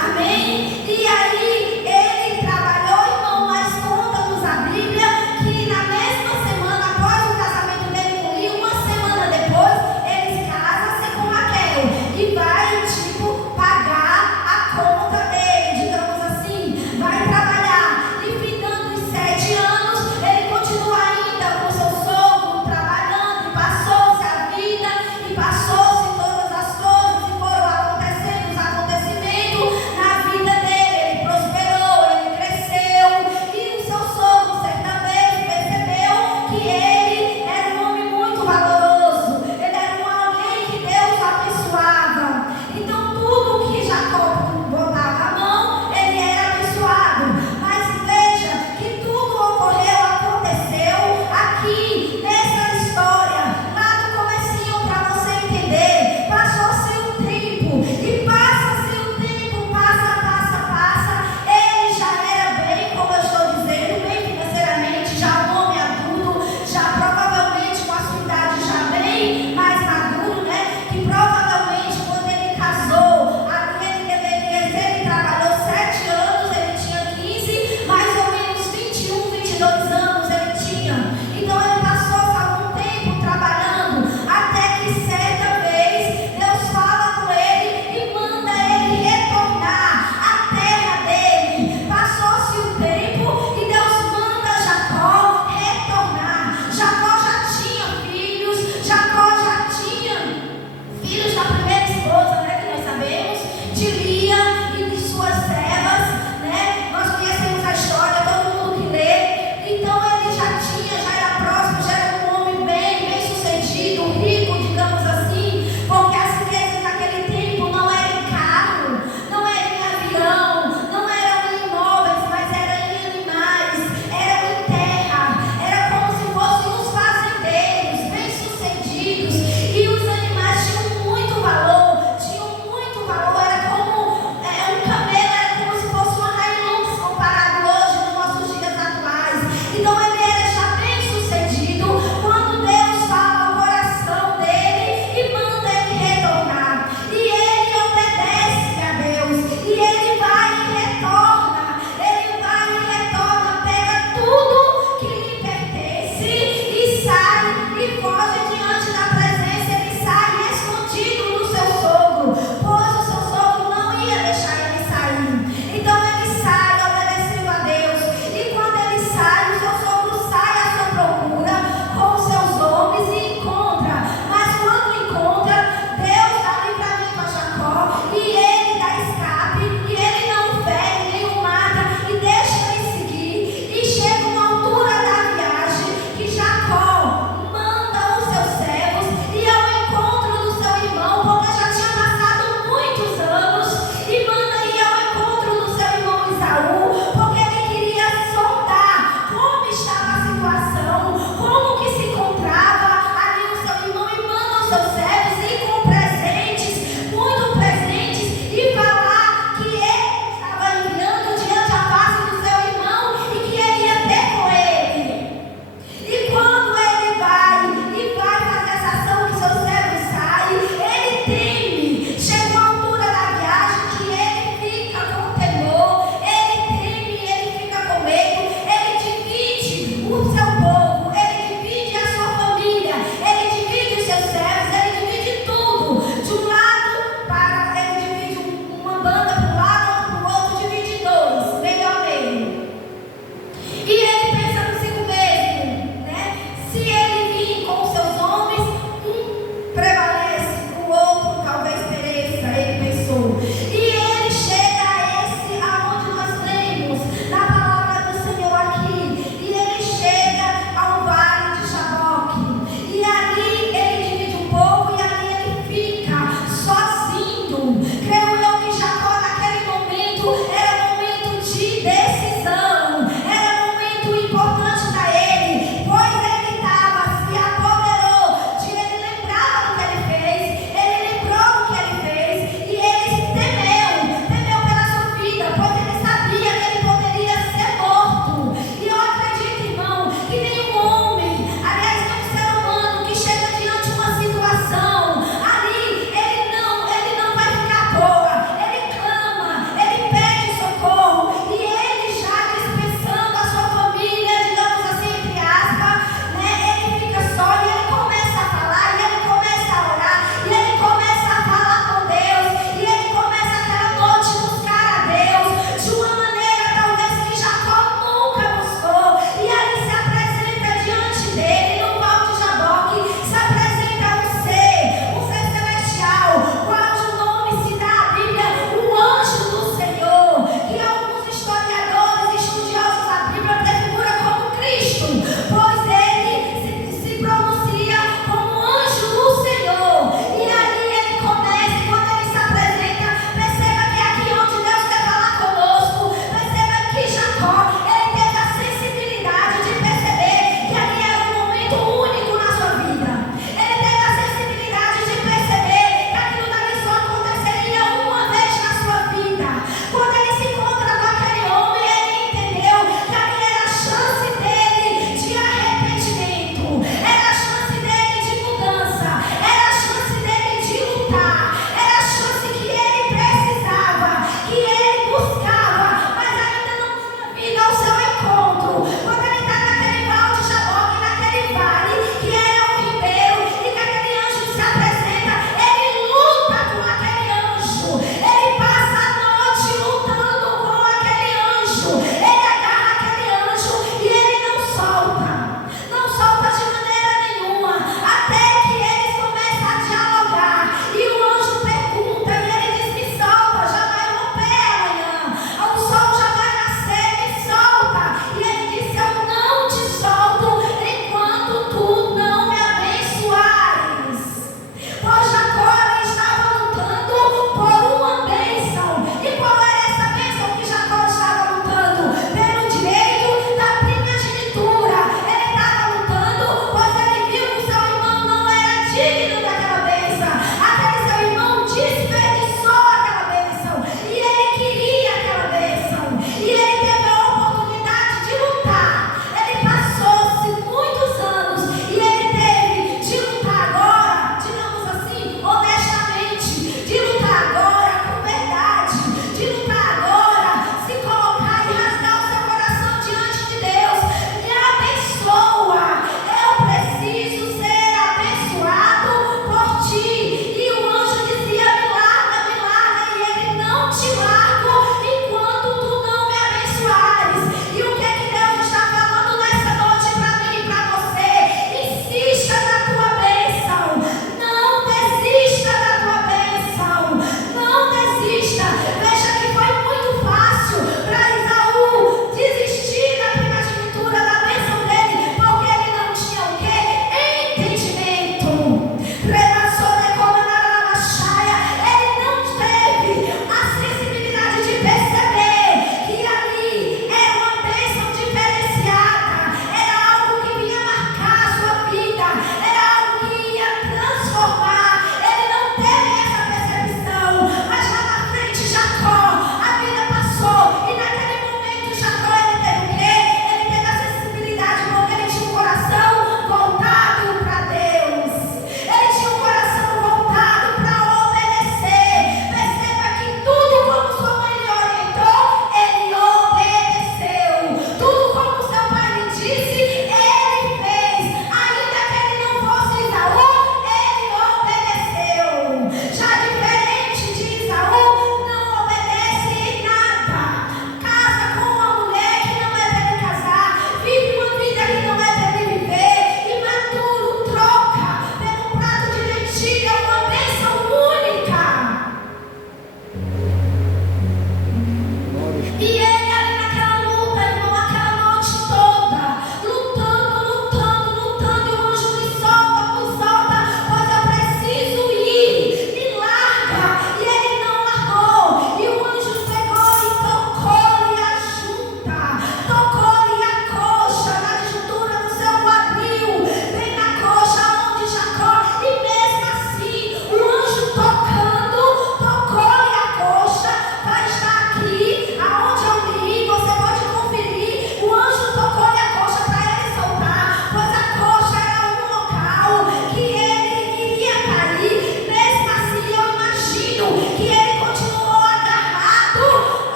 Amém? E aí ele trabalhou, irmão, mas conta-nos a Bíblia que na mesma semana, após o casamento dele com Lia, uma semana depois, ele casa-se com Raquel e vai, tipo, pagar a conta dele, digamos assim, vai trabalhar. E ficando os 7 anos, ele continua ainda com seu sogro, trabalhando, e passou-se a vida, e passou-se todas as coisas, e foram acontecendo os acontecimentos na vida dele.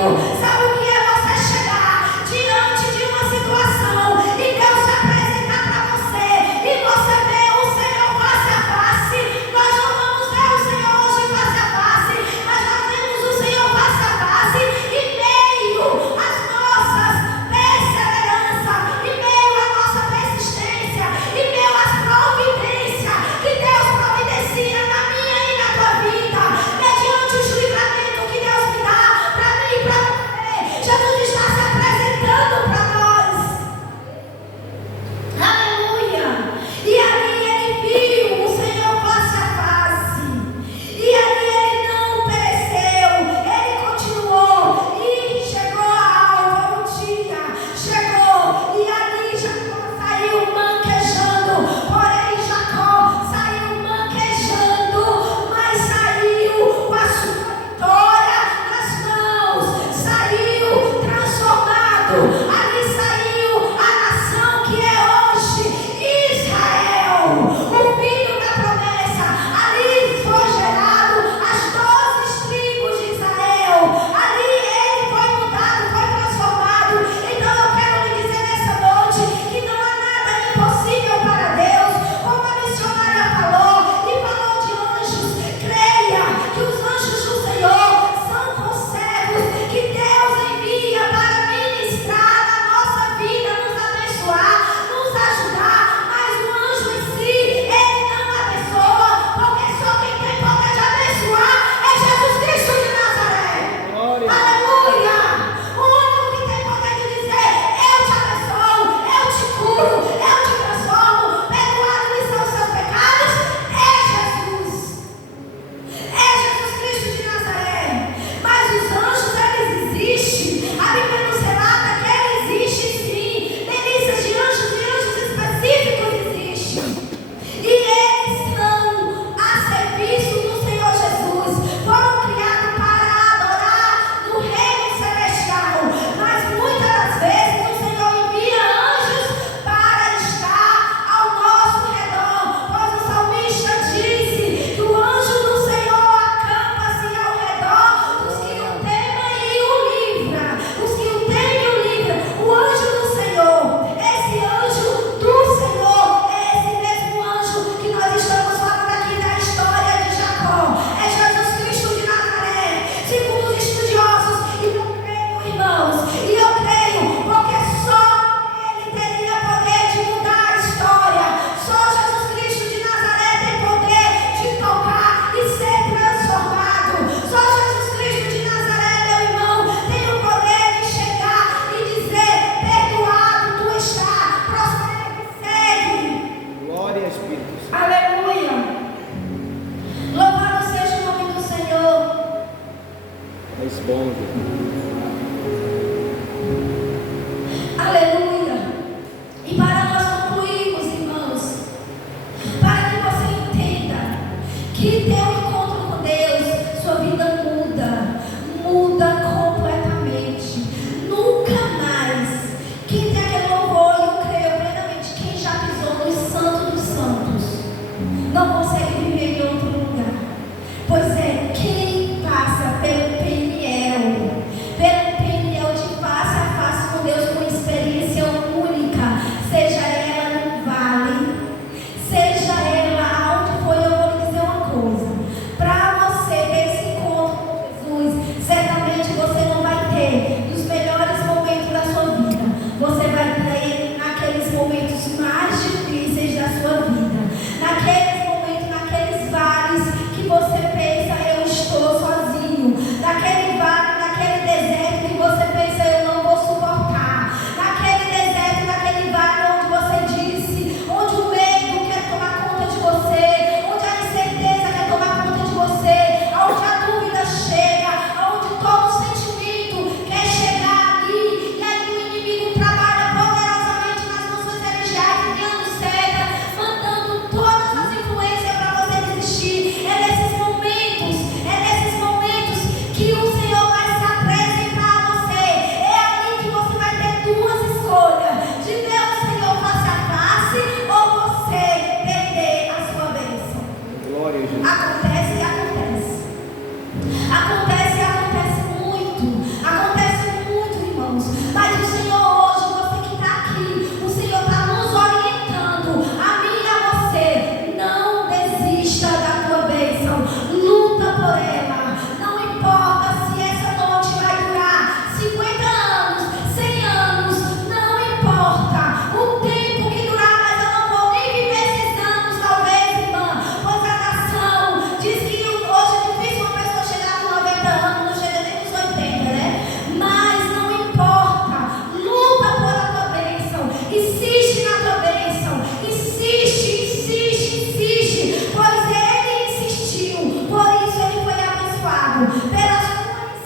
Sabe o que é você chegar diante de uma situação e Deus se apresentar para você e você ver o Senhor face a face? Nós não vamos ver o Senhor hoje face a face, mas nós vemos o Senhor face a face em meio às nossas perseveranças, em meio à nossa persistência, em meio às providências que Deus providencia na minha e na tua vida, mediante os livramentos que Deus me dá para mim e para você. Jesus está se apresentando para nós. Aleluia! E ali ele viu o Senhor face a face. E ali ele não pereceu. Ele continuou. E chegou a alva, o dia chegou. E ali Jacó saiu manquejando. Porém Jacó saiu manquejando, mas saiu com a sua vitória nas mãos. Saiu transformado. Ali saiu a nação que é hoje Israel, o filho da promessa. Ali foi gerado as 12 tribos de Israel. Ali ele foi mudado, foi transformado. Então eu quero lhe dizer nessa noite que não há nada impossível para Deus. Como a missionária falou e falou de anjos, creia que os anjos do Senhor são conservos que Deus envia para ministrar na nossa vida, nos abençoar, nos ajudar. Mas o anjo em si, ele não abençoa, porque só quem tem poder de abençoar é Jesus Cristo de Nazaré. Aleluia! O único que tem poder de dizer: eu te abençoo, eu te curo, eu te transformo, perdoados são os seus pecados, é Jesus. É Jesus Cristo de Nazaré. Mas os anjos, eles existem. A Bíblia nos relata que ele existe sim. Milícias de anjos específicos existem. E eles são a serviço do Senhor Jesus. Foram criados para adorar no reino celestial. Mas muitas das vezes o Senhor envia anjos para estar ao nosso redor. Pois o salmista disse que o anjo do Senhor acampa-se ao redor dos que o temem e o livra. Os que o temem e o livra. O anjo do Senhor, esse anjo do Senhor, é esse mesmo anjo que nós estamos falando aqui da história de Jacó. É Jesus Cristo de Nazaré, segundo os estudiosos. E eu creio, irmãos, e eu creio, porque só ele teria poder de mudar a história. Só Jesus Cristo de Nazaré tem poder de tocar e ser transformado. Só Jesus Cristo de Nazaré, meu irmão, tem o poder de chegar e dizer: perdoado tu está, prossegue, segue. Glória a Espírito Santo. Aleluia! Louvado seja o nome do Senhor. Responde. Aleluia! E para nós concluirmos, irmãos, para que você entenda que teu encontro com Deus, sua vida muda completamente. Nunca mais. Quem tem aquele louvor, eu creio plenamente, quem já pisou no Santo dos Santos não consegue viver em outro lugar. Pois é, quem passa pelo Peniel de face a face com Deus, com experiência única, seja ela no vale, seja ela aonde for. Eu vou lhe dizer uma coisa: para você ter esse encontro com Jesus, certamente você não vai ter nos melhores momentos da sua vida, você vai ter naqueles momentos mais difíceis da sua vida, naqueles momentos, naqueles vales que você pensa: eu estou sozinho, naquele vale, naquele deserto que você pensa: eu não vou suportar, naquele deserto, naquele vale onde você disse, onde o medo quer tomar conta de você, onde a incerteza quer tomar conta de você, onde a dúvida chega, onde todo sentimento quer chegar ali, e aí o inimigo trabalha poderosamente nas nossas energias, criando seta, mandando todas as influências para você desistir. É nesses momentos que o Senhor vai se apresentar a você. É ali que você vai ter duas escolhas: de ver o Senhor face a face ou você perder a sua bênção. Glória a Jesus. Acontece e acontece. Acontece e acontece muito. Acontece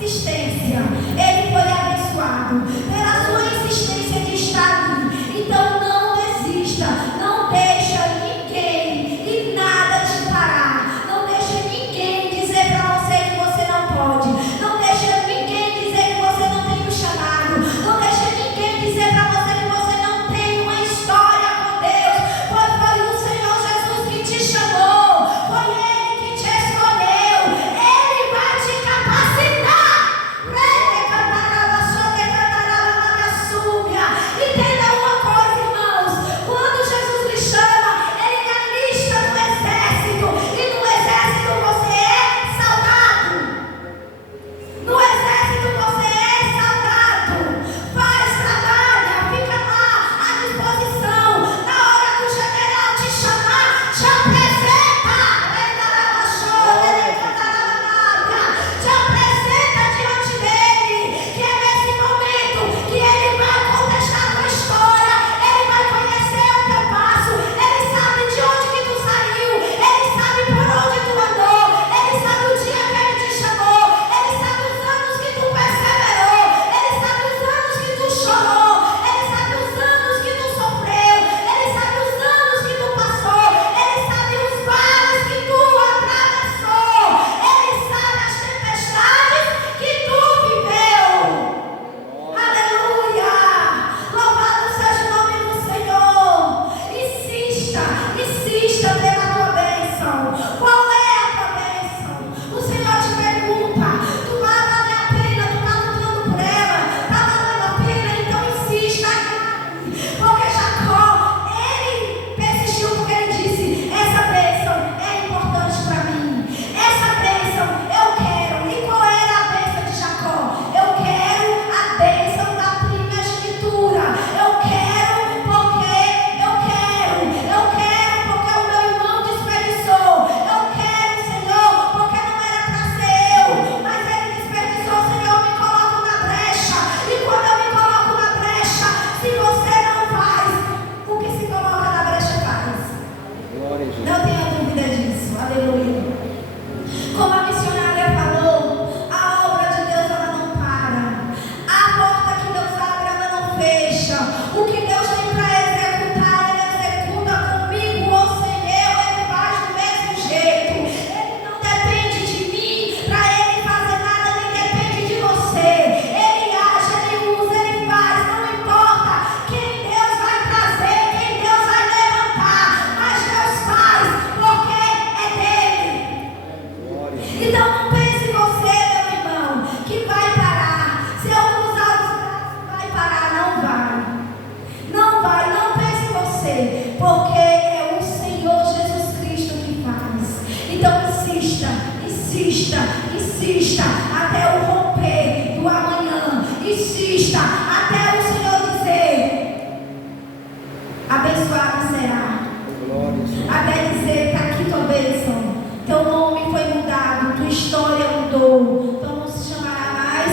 insistência, ele foi abençoado. Pela sua insistência de estar ali. Então não desista. Não deixa ninguém e nada te parar. Não deixa ninguém dizer para você que você não pode. Não deixa ninguém dizer que você não tem um chamado. Não deixa ninguém dizer para você que você não tem uma história com Deus. Foi o Senhor Jesus que te chamou. Foi Ele que te escolheu. Ele vai te capacitar. Entenda uma coisa, irmãos. Quando Jesus lhe chama, Ele lhe alista no exército. E no exército você é soldado. No exército você é soldado. Faz, trabalha, fica lá à disposição. Na hora que o general te chamar, te apresenta. Te apresenta diante dele. Que é nesse momento que ele vai contestar a tua história. Ele vai conhecer o teu passo. Ele sabe de onde que tu saiu. Ele sabe por onde tu andou. Ele sabe o dia que ele te chamou. Ele sabe os anos que tu perseverou. Ele sabe os anos que tu chorou. Ele sabe os anos que tu sofreu. Ele sabe os anos que tu passou. Ele sabe os vales que tu atravessou. Ele sabe as tempestades que tu viveu. Aleluia! Louvado seja o nome do Senhor. Insista pela tua bênção. Qual é a tua bênção? O Senhor te pergunta: tu vai valer a pena? Tu está lutando por ela? Está valendo a pena? Então insista. Porque Jacó, ele persistiu, porque ele disse: essa bênção é importante para mim. Essa bênção eu quero. E qual era a bênção de Jacó? Eu quero a bênção da primogenitura. Eu quero porque o meu irmão desperdiçou. Eu quero, Senhor, porque não era para ser eu, mas ele desperdiçou. Senhor, me coloco na brecha. E quando eu me coloco na brecha, se você não faz, o que se coloca na brecha faz. Glória a Jesus. Não tenha dúvida disso. Aleluia. Como a missionária falou, a obra de Deus ela não para. A porta que Deus abre ela não fecha. O que Deus tem para executar, Ele executa comigo ou sem eu. Ele faz do mesmo jeito. Ele não depende de mim para Ele fazer nada, nem depende de você. Ele age, Ele usa, Ele faz. Não importa quem Deus vai trazer, quem Deus vai levantar, mas Deus faz porque é dele. Glória a Jesus. Então não pense você, meu irmão, que vai parar. Se eu cruzar os braços, vai parar. Não vai. Não vai. Não pense você, porque é o Senhor Jesus Cristo que faz. Então insista até o romper do amanhã. Insista até o Senhor dizer: abençoado será. Glória a Jesus. Até dizer: está aqui tua bênção. Teu nome foi mudado, tua história mudou. Então não se chamará mais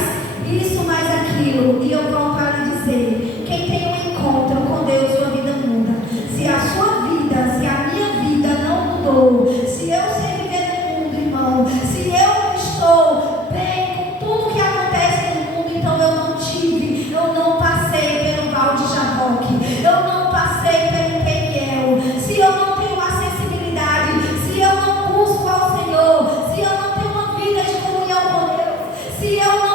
isso, mais aquilo. E eu volto a lhe dizer: quem tem um encontro com Deus, sua vida muda. Se a sua vida, se a minha vida não mudou, se eu sei viver no mundo, irmão, se eu estou bem com tudo que acontece no mundo, então eu não passei pelo Val de Jaboque, eu não passei pelo Peniel. Se eu não tenho acessibilidade, se eu não busco ao Senhor, se eu não tenho uma vida de comunhão com Deus, se eu não